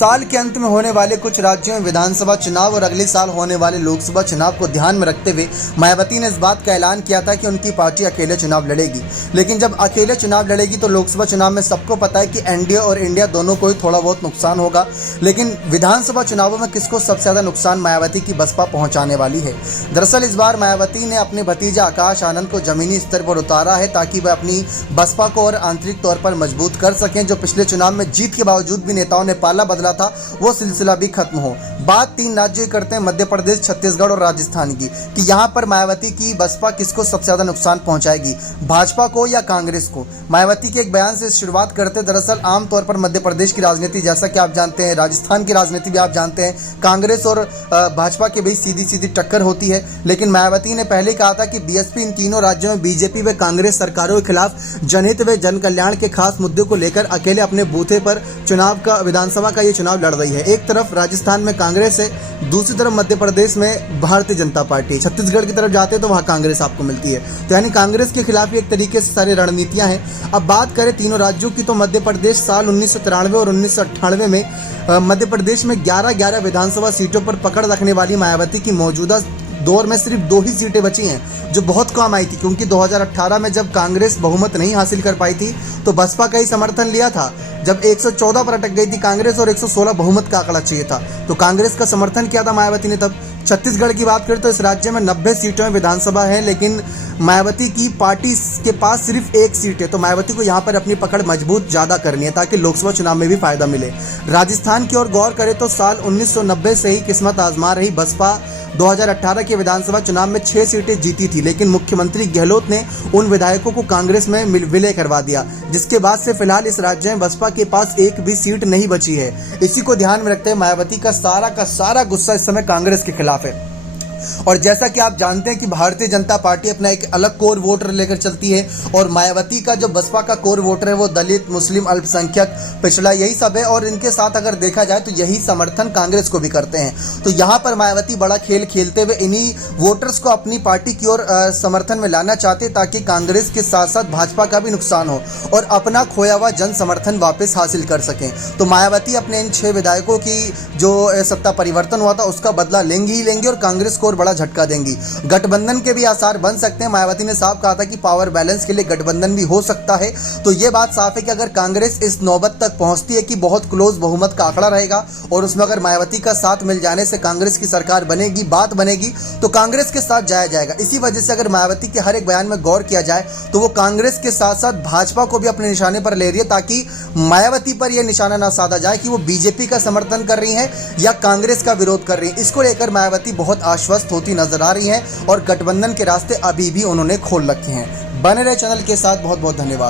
साल के अंत में होने वाले कुछ राज्यों में विधानसभा चुनाव और अगले साल होने वाले लोकसभा चुनाव को ध्यान में रखते हुए मायावती ने इस बात का ऐलान किया था कि उनकी पार्टी अकेले चुनाव लड़ेगी। लेकिन जब अकेले चुनाव लड़ेगी तो लोकसभा चुनाव में सबको पता है कि एनडीए और इंडिया दोनों को ही थोड़ा बहुत नुकसान होगा। लेकिन विधानसभा चुनावों में किसको सबसे ज़्यादा नुकसान मायावती की बसपा पहुँचाने वाली है। दरअसल इस बार मायावती ने अपने भतीजा आकाश आनंद को जमीनी स्तर पर उतारा है ताकि वह अपनी बसपा को और आंतरिक तौर पर मजबूत कर सकें। जो पिछले चुनाव में जीत के बावजूद भी नेताओं ने पाला बदला था वो सिलसिला भी खत्म हो। बात 3 राज्यों की करते हैं, मध्य प्रदेश, छत्तीसगढ़ और राजस्थान की, कि यहाँ पर मायावती की बसपा किसको सबसे ज़्यादा नुकसान पहुँचाएगी, भाजपा को या कांग्रेस को। मायावती के एक बयान से शुरुआत करते। दरअसल आमतौर पर मध्य प्रदेश की राजनीति जैसा कि आप जानते हैं, राजस्थान की राजनीति भी आप जानते हैं, कांग्रेस और भाजपा के बीच सीधी सीधी टक्कर होती है। लेकिन मायावती ने पहले कहा था कि बीएसपी इन तीनों राज्यों में बीजेपी व कांग्रेस सरकारों के खिलाफ जनहित व जन कल्याण के खास मुद्दों को लेकर अकेले अपने बूथे पर चुनाव का, विधानसभा का ये चुनाव लड़ रही है। एक तरफ राजस्थान में कांग्रेस है, दूसरी तरफ मध्य प्रदेश में भारतीय जनता पार्टी, छत्तीसगढ़ की तरफ जाते हैं तो वहाँ कांग्रेस आपको मिलती है। तो यानी कांग्रेस के खिलाफ एक तरीके से सारी रणनीतियां हैं। अब बात करें तीनों राज्यों की तो मध्य प्रदेश साल 1993 और 1998 में मध्य प्रदेश में 11 विधानसभा सीटों पर पकड़ रखने वाली मायावती की मौजूदा दौर में सिर्फ 2 ही सीटें बची हैं, जो बहुत कम आई थी, क्योंकि 2018 में जब कांग्रेस बहुमत नहीं हासिल कर पाई थी तो बसपा का ही समर्थन लिया था। जब 114 पर अटक गई थी कांग्रेस और 116 बहुमत का आंकड़ा चाहिए था तो कांग्रेस का समर्थन किया था मायावती ने तब। छत्तीसगढ़ की बात करें तो इस राज्य में 90 सीटों में विधानसभा है, लेकिन मायावती की पार्टी के पास सिर्फ 1 सीट है। तो मायावती को यहाँ पर अपनी पकड़ मजबूत ज़्यादा करनी है ताकि लोकसभा चुनाव में भी फायदा मिले। राजस्थान की ओर गौर करें तो साल 1990 से ही किस्मत आजमा रही बसपा 2018 के विधानसभा चुनाव में 6 सीटें जीती थी, लेकिन मुख्यमंत्री गहलोत ने उन विधायकों को कांग्रेस में विलय करवा दिया, जिसके बाद से फिलहाल इस राज्य में बसपा के पास एक भी सीट नहीं बची है। इसी को ध्यान में रखते हुए मायावती का सारा गुस्सा इस समय कांग्रेस के खिलाफ है। और जैसा कि आप जानते हैं कि भारतीय जनता पार्टी अपना एक अलग कोर वोटर लेकर चलती है और मायावती का जो बसपा का कोर वोटर है वो दलित, मुस्लिम, अल्पसंख्यक, पिछड़ा, यही सब है। और इनके साथ अगर देखा जाए तो यही समर्थन कांग्रेस को भी करते हैं। तो यहाँ पर मायावती बड़ा खेल खेलते हुए इन्हीं वोटर्स को अपनी पार्टी की ओर समर्थन में लाना चाहते ताकि कांग्रेस के साथ साथ भाजपा का भी नुकसान हो और अपना खोया हुआ जन समर्थन वापस हासिल कर सकें। तो मायावती अपने इन 6 विधायकों की जो सत्ता परिवर्तन हुआ था उसका बदला लेंगी ही लेंगी और कांग्रेस को बड़ा झटका देंगी। गठबंधन के भी आसार बन सकते हैं। मायावती ने साफ कहा था कि पावर बैलेंस के लिए गठबंधन भी हो सकता है। तो ये बात साफ है कि अगर कांग्रेस इस नौबत तक पहुंचती है कि बहुत क्लोज बहुमत का आंकड़ा रहेगा और उसमें अगर मायावती का साथ मिल जाने से कांग्रेस की सरकार बनेगी, बात बनेगी, तो कांग्रेस के साथ जाया जाएगा। इसी वजह से अगर मायावती के हर एक बयान में गौर किया जाए तो वो कांग्रेस के साथ साथ भाजपा को भी अपने निशाने पर ले रही है ताकि मायावती पर यह निशाना ना साधा जाए कि वो बीजेपी का समर्थन कर रही है या कांग्रेस का विरोध कर रही है। इसको लेकर मायावती बहुत आश्वस्त होती नजर आ रही हैं और गठबंधन के रास्ते अभी भी उन्होंने खोल रखे हैं। बने रहे चैनल के साथ। बहुत बहुत धन्यवाद।